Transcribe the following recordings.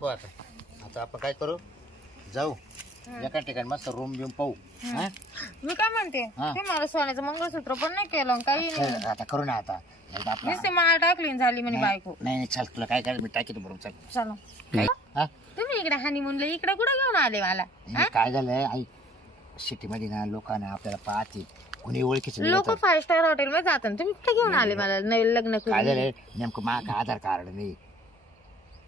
हो आता आता आपण काय करू? जाऊ. एका ठिकाणी मस्त रूम बिम पाहू. हा? मी काय म्हणते? हा. ते मला सोन्याचं मंगळसूत्र पण नाही केलं काही नाही. आता करू ना आता. एकदा आपला नुसते मला टाकली आणि झाली म्हणे बायको. नाही नाही चल तुला काय करायचं? मी टाकीतो बरोबर चल. चला. हा? तुम्ही इकडे हानी म्हणलं इकडे कुठे घेऊन आले मला? हे? काय झालंय? आई सिटीमध्ये ना लोकांना आपल्याला पाहते कोणी ओळखीचं नाही लोक येतं. फाय स्टार हॉटेल मध्ये जातात तुम्ही कुठे घेऊन आले मला नवीन लग्न काय करून? झालंय? नेमकं मा आधार कार्ड नाही.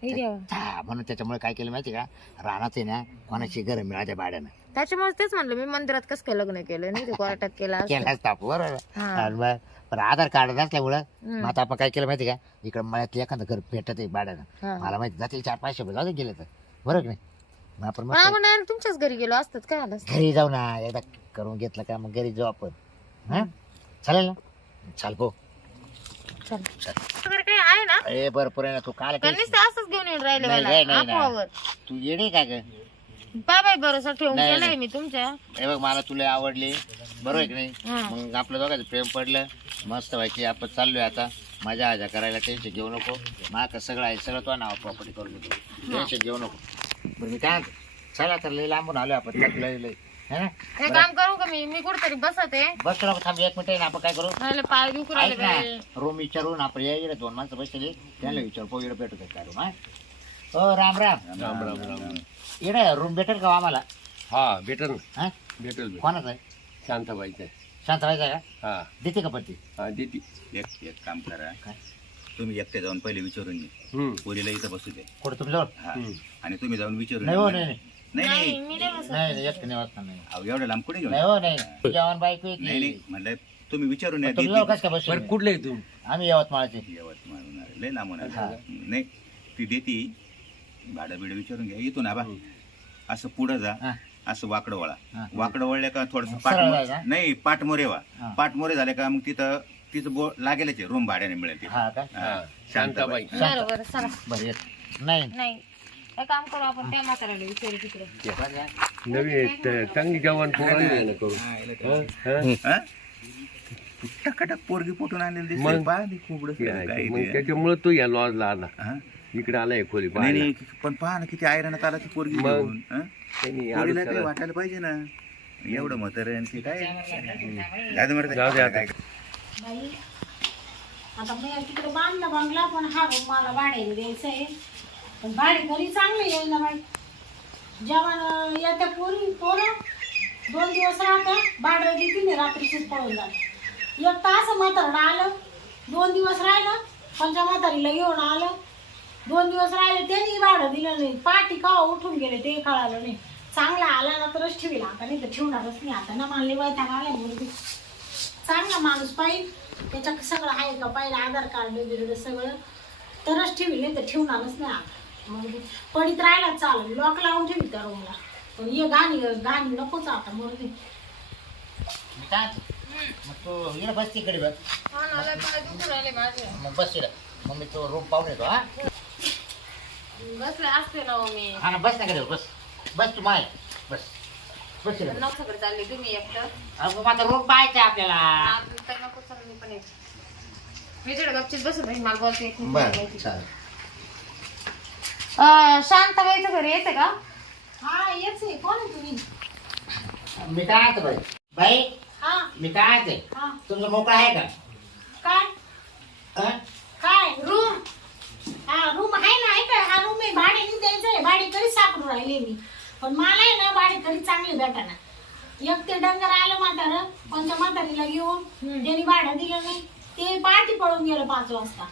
हे देवा. हा, म्हणून त्याच्यामुळे काय केलं माहिती का? रानात आहे ना कोणाची घर मिळाल्या भाड्यानं त्याच्यामुळे तेच म्हणलं मी मंदिरात कसं काय लग्न केलं? नाही ते कोर्टात केलं. केलाच ताप बरोबर. हा. आणि मग पण आधार कार्ड नसल्यामुळं. मग आता आपण काय केलं माहिती का? इकडं मळ्यातलं एखादं घर भेटत आहे भाड्यानं. मला माहिती जातील चार पाचशे रुपये जाऊ दे गेले तर. बरोबर की नाही? मग आपण पण मस्त आपण नाही तुमच्याच घरी गेलो असतात काय आलं असतं? घरी जाऊ ना एकदा करून घेतलं का मग घरी जाऊ आपण. हा? चालेल ना? चाल पो. चल. ना? अरे बरोबर आहे ना तू काल त्यांनीच ते असंच घेऊन येऊन राहिले नाही, मला नाही. आपोआवर तू येणे का ग? बाय भरोसा ठेवून नाही, नाही. मी तुमच्या. हे बघ मला तुला आवडली. बरोबर आहे की नाही. मग आपलं दोघांचं प्रेम पडलं. मस्त व्हायची आपण चाललोय आता. मजा आजा करायला टेन्शन घेऊ नको. माका सगळं आहे सगळं तो नाव प्रॉपर्टी करून देतो. टेन्शन घेऊ नको. बरं मी काय म्हणतो, चला तर लई लांबून आलो आपण. लई लई है ना? हे काम करू का मी? मी कुठतरी बसत. आहे बस नको थांब एक मिनिट आपण काय करू? राहिले पाय दुखू राहिले ऐक बाई. ना रूम विचारून आपण या इकडे दोन माणसं बसलेली त्यांना विचार पाहू इकडे भेटू काय रूम हा? हो राम राम. राम राम राम इकडे रूम भेटेल का हो आम्हाला? हा भेटल. हा? भेटल भेटल. कोणाचं आहे? शांताबाईचं आहे. शांत व्हायचं का? हा. देते का पत्ती हा देती. एक एक काम करा. काय? तुम्ही एकटे जाऊन पहिले विचारून घे हम्म. पोरीला इथं बसू दे. कुठं तुमच्यावर हा. हम्म. आणि तुम्ही जाऊन विचारून नाही हो घे. नाही नाही. नाही नाही नाही. मी नाही बसत. नाही नाही, एकटं नाही वाजता नाही. अहो, एवढं लांब कुठे घेऊन? नाही हो नाही. जेवण बायको नाही येते नाही म्हणलं तुम्ही विचारून या तुम्ही देतील. कसं काय बसले बरं कुठले तू आम्ही यवतमाळचे यवतमाळ होणार लय लांब होणार. हा. नाही ती देती. भाडं बिडं विचारून घ्या. इथून आबा. असं पुढं जा. हा. असं वाकडं वळा. वाकडं वळल्या का थोडस सरळ जायचं? नाही पाठमोरे वा. पाठमोरे झाले का मग तिथं तिचं बो लागेलच आहे. रूम भाड्याने मिळेल तिथं. हा का? हा. शांताबाई. बरं येत. नाही. हे काम करू आपण त्या म्हाताऱ्याला विचारू तिकडे नवी त- चांगली जवान पोरांनी करू हा, हा? हा? हा? टकाटक पोरगी पोटून आणलेली दिसते मग? पहा ती कुबडं सगळं मग. त्याच्यामुळे तू या लॉजला आला हा? इकडे आलाय खोली नाही पाहायला नाही पण पहा ना किती आयरणात आला ती पोरगी मग? घेऊन हा? त्यांनी पोरीला काही वाटायला पाहिजे ना एवढं म्हातारं आणि ते काय जाऊ दे मरते. जाऊ दे आता. बाई आता मी तिकडे बांधला बांगला पण हा रूम मला भाड्याने द्यायचं आहे पण भाडे घरी चांगले येईल ना बाई. जेवण येत्या पोरी पोरं दोन दिवस राहता भाडं देते ना रात्रीचीच पळून जात एक तास म्हातारण आलं दोन दिवस राहिलं पंचा म्हातारीला घेऊन आलं. दोन दिवस राहिले त्यांनी भाडं दिलं नाही. पाठी का उठून गेले ते कळालं नाही. चांगला आला ना तरच ठेवील आता नाही तर ठेवणारच नाही. आता ना मानले वैताग आलाय मुलगी. चांगला माणूस पाहिजे. त्याच्या सगळं आहे का पाहिजे आधार कार्ड वगैरे सगळं. तरच ठेवी नाही तर ठेवणारच नाही आता. मग पडीत राहायला चालेल. लॉक लावून ठेवी त्या रूमला पण ये गाणी गाणी नकोच आता मुलगी मी काय म्हणतो? मग तू इकडे बस तिकडे बघ हा ना लय पाय दुखू राहिले माझे. मग बस इकडे मग मी तो रूम पाहून येतो हा. बसले असते ना हो मी. हा ना बस ना बस. बस तू माय. बस. बस इकडे. नक्षकडे चालले तुम्ही एकटं. अगं आता रूम पाहायचा आपल्याला. आता काही नको चल मी पण येते मी तिकडे गपचीत बसत नाही मला बोलते एक मिनिट. बर. चालेल. अं, शांताबाईचं घरी येते का? हा येच आहे कोण आहे तुम्ही? मी काय म्हणतो बाई? बाई हा. मी काय म्हणते? हा. तुमचं मोकळं आहे का? काय? हा? काय? रूम? हा रूम आहे ना आहे का हा रूम आहे. भाड्याने द्यायचं आहे भाडे कधी सापडून राहिले मी. पण मला आहे ना भाडे कधी चांगले भेटाना. एक ते डंगर आलं म्हातारं कोणत्या म्हातारीला घेऊन? त्यांनी भाडं दिलं नाही. ते पाठी पळून गेलं पाच वाजता.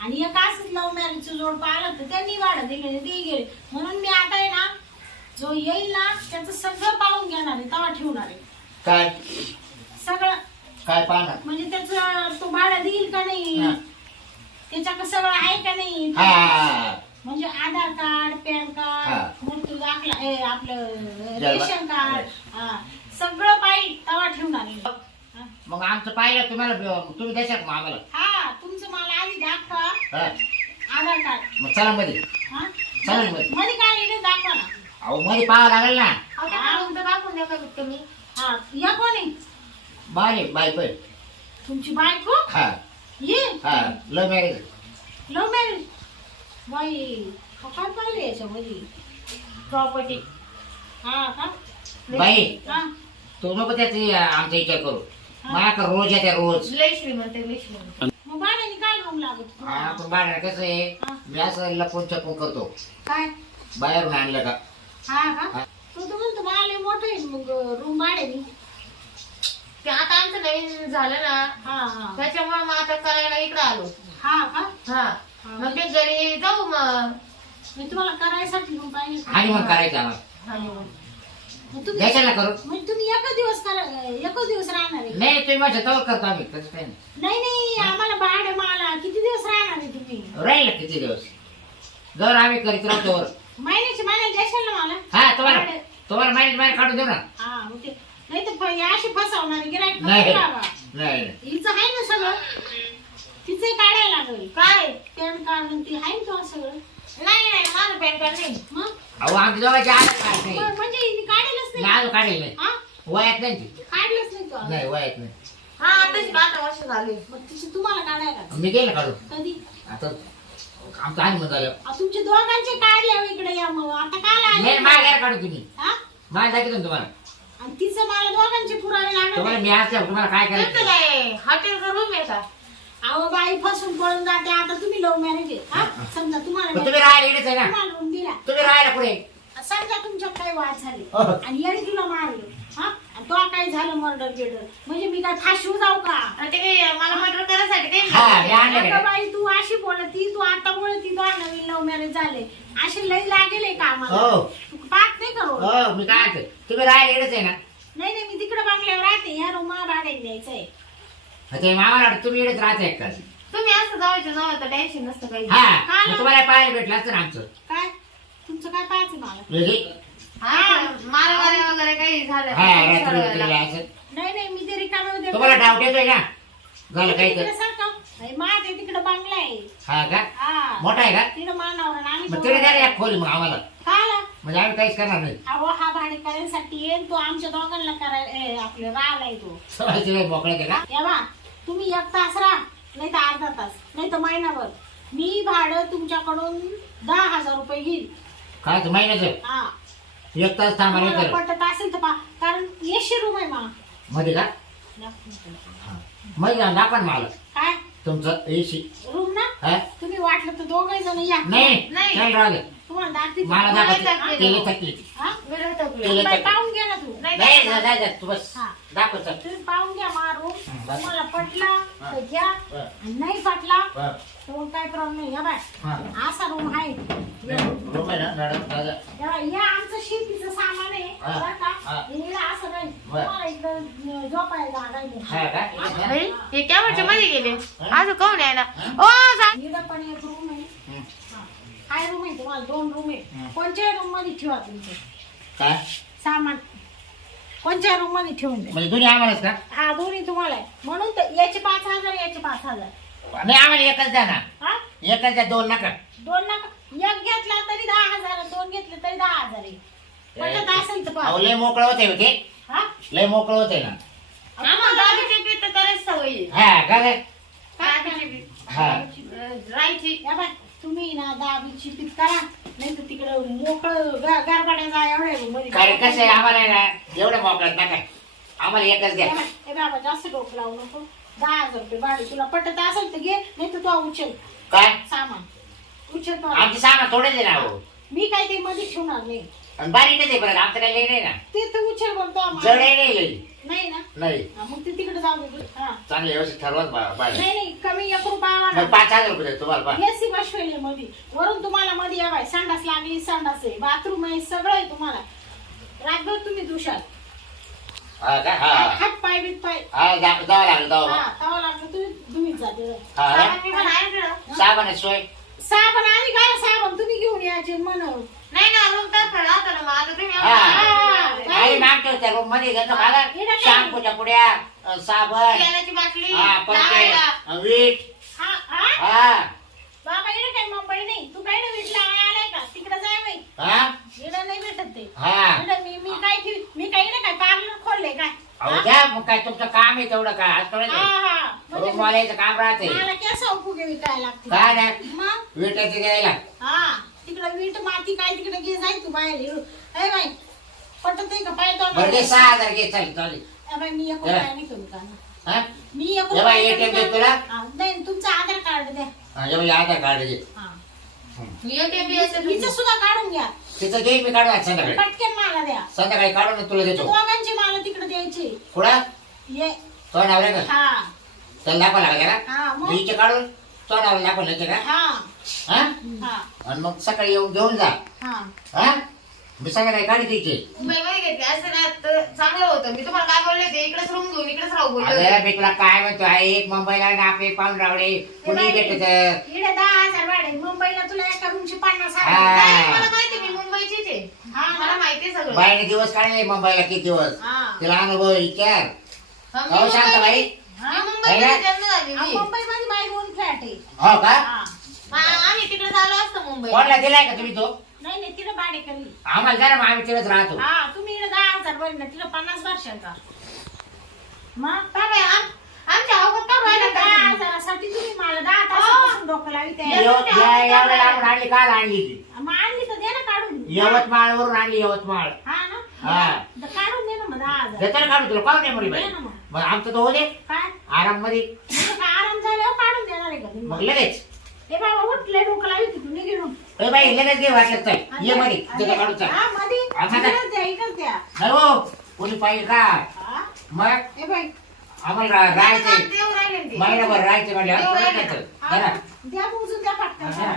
आणि एक असंच लव्ह मॅरेजचं जोड पाहिलं तर त्यांनी भाडं दिलं नाही ते गेले म्हणून मी आता आहे ना जो येईल ना त्याचं सगळं पाहून घेणार आहे तेव्हा ठेवणार आहे काय सगळं काय पाहणार म्हणजे त्याचं तो भाडं देईल का नाही हा. त्याच्याकडे सगळं आहे का नाही हा, हा, हा. म्हणजे आधार कार्ड पॅन हा. कार्ड मृत्यू दाखला हे आपलं जन्म- रेशन कार्ड हा सगळं पाहिजे तवा ठेवणार आहे. हा. मग आमचं पाहिलं तुम्हाला तुम्ही देशात मग आम्हाला हा दाखवा. हा. आधार कार्ड. मग चला मध्ये. हा? चालेल मध्ये मध्ये. काय येईल दाखवा ना. अहो मध्ये पाहावं लागेल ना. अहो, त्या काढून तर दाखवून द्या का तुम्ही हा. या कोणी? बाय बाय बाय तुमची बायको? हा. ये. हा. लव्ह मॅरेज लव्ह मॅरेज बाई हा, काय पाहिलं याच्यामध्ये. प्रॉपर्टी हा का? बाई हा. तू नको त्याची आमचा विचार करू. मला का रोज येते रोज. लय श्रीमंत आहे, लय श्रीमंत मग भाड्याने काय रूम लागत हा? पण बाहेर कसं आहे हा. मी असं लपून छपून करतो. काय? बाहेरून आणलं का? हा का? हा. तू तर म्हणतो मला मोठं आहे मग रूम भाड्याने ते आता आमचं नवीन झालं ना हा हा. त्याच्यामुळे मग आता करायला इकडे आलो. हा का? हा. मग ते घरी जाऊ मग. मी तुम्हाला करायसाठी रूम पाहिजे. का? आणि मग करायचं आम्हाला. honeymoon. मग. तुम्ही द्यायचं ना करू मग तुम्ही एक दिवस करा एक दिवस राहणार आहे. नाही तुम्ही माझ्या तवर करतो आम्ही तसं काही नाही. नाही नाही आम्हाला भाडे मला किती दिवस राहणार आहे तुम्ही? राहील किती दिवस? जर आम्ही करीत राहतो वर. महिन्याचे महिन्यात द्याल ना मला? हा तुम्हाला भाडे. तुम्हाला माहिती माहिती काढून देऊ ना. हा नाही तर अशी फसवणारी गिरायक नाही बाबा नाही नाही. हिचं आहे ना सगळं? तिचे काढायला लागेल. काय? पॅन कार्ड आणि ती आहे ना तुला सगळं? नाही नाही माझं पॅन कार्ड नाही. मग? अहो आमच्या दोघांची नाही. मग म्हणजे नाही. काढेल नाही हा? वयात नाही ती. काढलंच नाही तू नाही वयात नाही. हा आताच बारा वर्ष झाली. मग तिची तुम्हाला काढायला लागेल. मी गेलं काढून. कधी? आता आमचं आणि मग झालं. तुमचे दोघांचे काढले हो इकडे या मग. आता काय नाही आले मागे काढू तुम्ही. हा? मागे दाखवतो ना तुम्हाला. आणि तिचं मला दोघांचे पुरावे लागणार तुम्हाला. मी असल्यावर तुम्हाला काय करायचं? काय? हॉटेलचा रूम आहे का? अहो बाई फसून पळून जाते. आता तुम्ही लव्ह मॅरेज आहे. हा? समजा तुम्हाला तुम्ही राहायला इकडेच आहे ना? तुम्हाला room दिला. तुम्ही राहायला पुढे समजा तुमच्यात काही वाद झाले हो. आणि याने तुला मारलं हा? आणि तो काय झालं मर्डर गिर्डर. म्हणजे मी काय फाशीव जाऊ का? आणि ते काय मला मर्डर करायसाठी काही हा मी नाही. आणलं अगं का? बाई तू अशी बोलती तू आता बोलती तू नवीन लव्ह मॅरेज झाले. असे लई लागेल का आम्हाला हो. तू पाहत नाही करू हो मी काय म्हणतो? तुम्ही राहायला इकडेच आहे ना? नाही नाही मी तिकडे बांगल्यावर राहते. ह्या रूम भाड्याने द्यायचंय ते मामाला तुम्ही इकडेच राहते एक तास तुम्ही असं जायचं जवळ तर टेन्शन नसतं काही. हा मग तुम्हाला पाहायला भेटलं असतं ना आमचं. काय? तुमचं काय पाहायचं मला? वेगळी? हा मारामारी वगैरे काही झालं हा रात्री उतरलेलं. असं नाही नाही मी ते रिकामे तुम्हाला डाऊट येतोय ना झालं काही तर. माझ्या तिकडे बांगला आहे. हा का? हा. मोठा आहे का? तिकडे मानावर आणि आम्ही मग तुम्ही द्या ना दोघं- एक खोली मग आम्हाला? का आला? म्हणजे आम्ही काहीच करणार नाही. अहो हा भाडेकऱ्यांसाठी येईल तो आमच्या दोघांना करायला आपलं राहायला येतो सवायची वेळ मोकळ्या का या बा तुम्ही एक तास राहा नाही तर अर्धा तास नाही तर महिनाभर. मी भाडं तुमच्याकडून दहा हजार रुपये घेईल काय तू महिन्याचं? हा. एक तास थांबा नाही तुम्हाला पटत असेल तर पहा कारण रूम आहे मा. मध्ये का? मध्ये जाऊन दाखवा ना मला. काय? तुमचं एसी रूम ना? हा? तुम्ही वाटलं तर दोघे जण या. नाही नाही. चल राहू दे तुम्हाला मला दाखवते. केली हा? बाई, पाहून घ्या ना तू. नाही, तू बस. हा. दाखव चल. तुम्ही पाहून घ्या मा रूम बस. तुम्हाला पटला तर घ्या. आणि नाही पटला. तर मग काय प्रॉब्लेम नाही. या बाय. हा. असा रूम आहे. रूम आहे ना मॅडम दादा या बाई, या आमचं शेतीचं सामान आहे. हा. बरं का? हा. हे असं नाही. बरं. तुम्हाला इकडं अं, झोपायला जागा नाही हा का? हे कॅमेरच्या मध्ये गेले. अजून कोण आहे ना? ओ सांग एक रूम आहे हं. काय रूम आहे तुम्हाला? दोन रूम आहे. हं. कोणत्याही रूममध्ये ठेवा तुमचं. काय? सामान. कोणत्या रूममध्ये ठेवून द्या. म्हणजे दोन्ही आम्हालाच का? हा दोन्ही तुम्हाला. आहे म्हणून तर याचे पाच हजार याचे पाच हजार. नाही आम्हाला एकच द्या ना. हा? एकच द्या दोन नका. दोन नका. एक घेतला तरी दहा हजार आणि दोन घेतले तरी दहा हजार आहे. पटत असेल तर अहो पहा. लय मोकळं होते होते हा. लय मोकळं होते ना. आम्हाला दाबीचे पीठ तर करायची सवय आहे. हा का रे? दाबीचे पीठ. हा. अं, राईची. या बाय तुम्ही ना दहावीची पीठ करा नाही तर तिकडं मोकळं ग- गरबाड्या जा एवढ्या कारण कसं आहे? आम्हाला आहे ना एवढं मोकळत नका. आम्हाला एकच द्या ए बाबा जास्त डोकं लावू नको. दहा हजार रुपये भाडे तुला पटत असेल तर घे नाही तर तू उचल. काय? सामान. उचल तो. आमची सामान ना हो. मी काय ते मध्ये ठेवणार नाही. आणि बारीकच आहे परत. आमचं काही लई नाही ना. ते तर उचल बोलतो जड आहे नाही लई नाही ना? नाही. हा, मग ते तिकडे जाऊ दे हा. चांगले व्यवस्थित बा- बाहेर. नाही नाही कमी एक रुपया मग. पाच हजार रुपये देतो तुम्हाला बसवेल वरून तुम्हाला मध्ये संडास लागली संडास आहे. बाथरूम आहे सगळं आहे तुम्हाला. रातभर तुम्ही दुशाल. हा का? हा. हात पाय बीत पाय. हा जा- जावं लागलं जावं हा तवा लागलं तुम्ही हा आहे ना. सामान आहे सोय. साबण आम्ही काय साबण? तुम्ही घेऊन यायचे म्हण नाही ना रूम तर खडा होता ना आता तुम्ही हा. आणि रूममध्ये घेतो. मला नका. शॅम्पूच्या पुड्या अ, साबण तेलाची बाटली हा पंखे लावायला. अ, वीट. हा हा? हा. बाबा इकडे काय मुंबई नाही? तू काय नाही भेटला आलाय का? तिकडे जाय बाई. हा? इकडे नाही भेटत ते. हा. इकडं मी मी काय ठेवी मी काय इकडे काय पार्लर खोलले काय? अहो? द्या मग काय तुमचं काम आहे तेवढं काय? आज थोडं हा हा. म्हणजे काम राहते. मला केस उपयोगी विकायला लागते काय नाही? मग? विटाचे द्यायला हा. तिकडे वीट माती काय तिकडे घे जाय तू बाहेर हिरू अरे बाई पटत आहे का? पाय बरं घे. तो सहा हजार घे. चल चालेल बाई मी एक जरा. रुपया नाही हा? मी एक बाई, रुपया ATM कमी दे तुला? हा, नाही तुमचं आधार कार्ड द्या. हा, हे आधार कार्ड घे हा. येते बी सुद्धा काढून घ्या. तिचं घेईन मी काढू आज संध्याकाळी. पटकन मला द्या. संध्याकाळी काढून तुला देतो. दोघांची मला तिकडे द्यायची. कुठं? ये. तो नवरे का हा. त्याला दाखवा लागेल का? हा काढून तो नवरा दाखवून येते का? हा. हा? हा. आणि मग सकाळी येऊन घेऊन जा. हा. हा? मी संध्याकाळी काढी तिचे मुंबईमध्ये घेतले. असं ना तर चांगलं होतं. मी तुम्हाला काय बोलले होते? इकडेच रूम घेऊन इकडेच राहू बोलले अरे होते. मी तुला काय म्हणतो? आहे एक मुंबईला आणि आपले पाहून रावडे कुणी भेटत इकडे दहा हजार वाढे मुंबईला तुला एका रूमची पन्नास हा. हजार नाही, मला माहिती मी मुंबईचीच आहे. हा. मला ना? माहिती आहे सगळं. बाईने दिवस काढले मुंबईला किती दिवस? हा. तिला अनुभव विचार. हा, मी हो शांत बाई मुंबईत- मी मुंबईमध्ये जन्म झाली हा, मी. मुंबईमध्ये बाई दोन फ्लॅट आहे. हो का? हा. आम्ही तिकडे झालो असतो मुंबई कोणला दिलाय का तुम्ही तो? नाही नाही तिला भाडे करी आम्हाला जरा मग आम्ही तिथेच राहतो. हा तुम्ही इकडे दहा हजार भरले तिला पन्नास वर्षांचा. मग? आम- आमच्या अवघात का तिला व्हायला दहा काय? हजारासाठी तुम्ही मला दहा तासापासून डोकं लावित आहे. एव- या- एवढ्या लांबून आणली काल आणली ती. मग आणली तर दे ना काढून. यवतमाळ वरून आणली यवतमाळ. हा ना? हा. तर काढून दे ना मग दहा हजार. देतो ना काढून तुला काढून नाही बाई दे ना मग. मग आमचं तो होऊ दे. काय? आराममध्ये म्हणजे काय आराम झाल्यावर काढून देणार आहे का तुम्ही? मग लगेच. हे बाबा उठले डोकं लावी तू निघून ए बाई लगेच घे वाटलं तर. ये मध्ये देतो काढून चल. हा मध्ये आता काय? इकडंच द्या इकडंच द्या. नाही हो कोणी पाहिजे का? हा? मग? हे बाई आम्हाला रा- राहायचंय देव राहिले ना ते. महिनाभर राहायचं म्हणजे राहिले. हा, द्या द्या पटकन हा.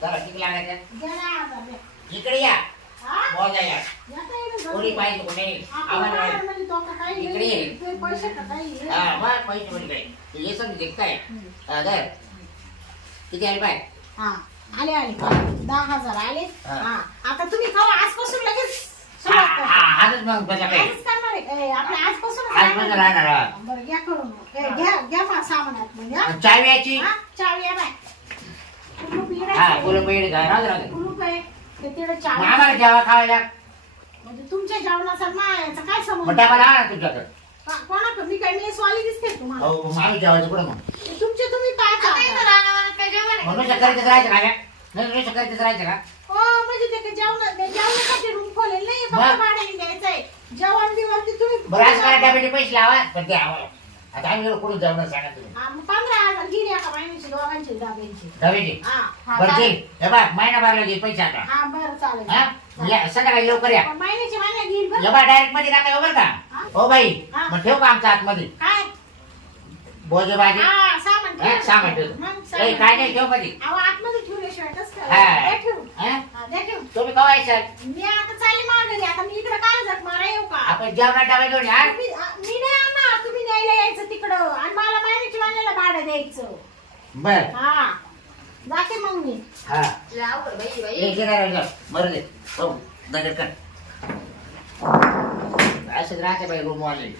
जरा किती लागायचं द्या ना हजार द्या. इकडे या हा? मोजा या द्या तर इकडं कोणी. पाहिजे कोणी आपण आम्हाला बाहेर राहायचं. म्हणजे तो का काही इकडे नाही. ये. ते पैसे का काही हा नाही. मग पैसे म्हणजे काय तू ये समज काय हा, धर. किती आले हा आले आले दहा हजार आले हा. हा आता तुम्ही आजपासून लगेच हा सुरुवात करा. हा आजच मग बसा काय आजच करणार आहे का? ए, आपलं आजपासून आज पण राहणार हा. बरं घ्या करून ए, घ्या घ्या मा सामानात म्हणजे हा? आणि चावी याची हा, चावी आहे बाय कुलूप इकडे हा आहे. फुलं पैड राहू दे, राहू दे. कुलूप आहे ते तिकडे मग चावी आम्हाला आहे. जेवा खावायला म्हणजे तुमच्या जेवणाचा मायाचा काय मग संबंध तुमच्याकडे का- कोणाकडे मी काय मी स्वाली दिसते तुम्हाला हो मग आम्ही जेवायचं कुठं मग तुमचे तुम्ही काय काय आहे? म्हणून करीतच राहायचं का ग? नाही राहायचं का हो म्हणजे ते काय जेवण ते जेवणासाठी रूम खोलेल नाही मग? फक्त भाड्याने जेवण बिवण ते तुम्ही बरं मला डब्याचे पैसे लावा पण ते आम्हाला आता आम्ही गेलो कुठून जेवणार सांगा तुम्ही हा, मग पंधरा हजार गेली एका महिन्याची दोघांची डब्याची डब्याचे हा हा, बरं चालेल. ठीक हे बघ महिना भरला पैसे आता हा बरं चालेल हा या, संध्याकाळी लवकर या पण महिन्याची महिन्या घेईल हे बरं बघ डायरेक्टमध्ये नका येऊ बरं का हा? बाई हा. मग ठेव का आमच्या आतमध्ये काय बोजे बाजी हा सामान हा, ठेव. सामान ठेव मग ए, सामान. काय नाही ठेवमध्ये अहो आतमध्ये ठेवल्याशिवाय कसं हा. काय? द्या ठेवून. हा? हा, द्या ठेवून. तुम्ही कवा मी चालली माघारी आता मी इकडे काय जात मारा आपण जेवणात डबा घेऊन या तुम्ही मी नाही आणणार. तुम्ही न्यायला यायचं तिकडं. आणि मला महिन्याची महिन्याला भाडं द्यायचं. बर. हा. जाते मग मी. हा. अवघड बाई, बाई. बरं दे. हो दगड कर असंच राहते बाई रूम वाले.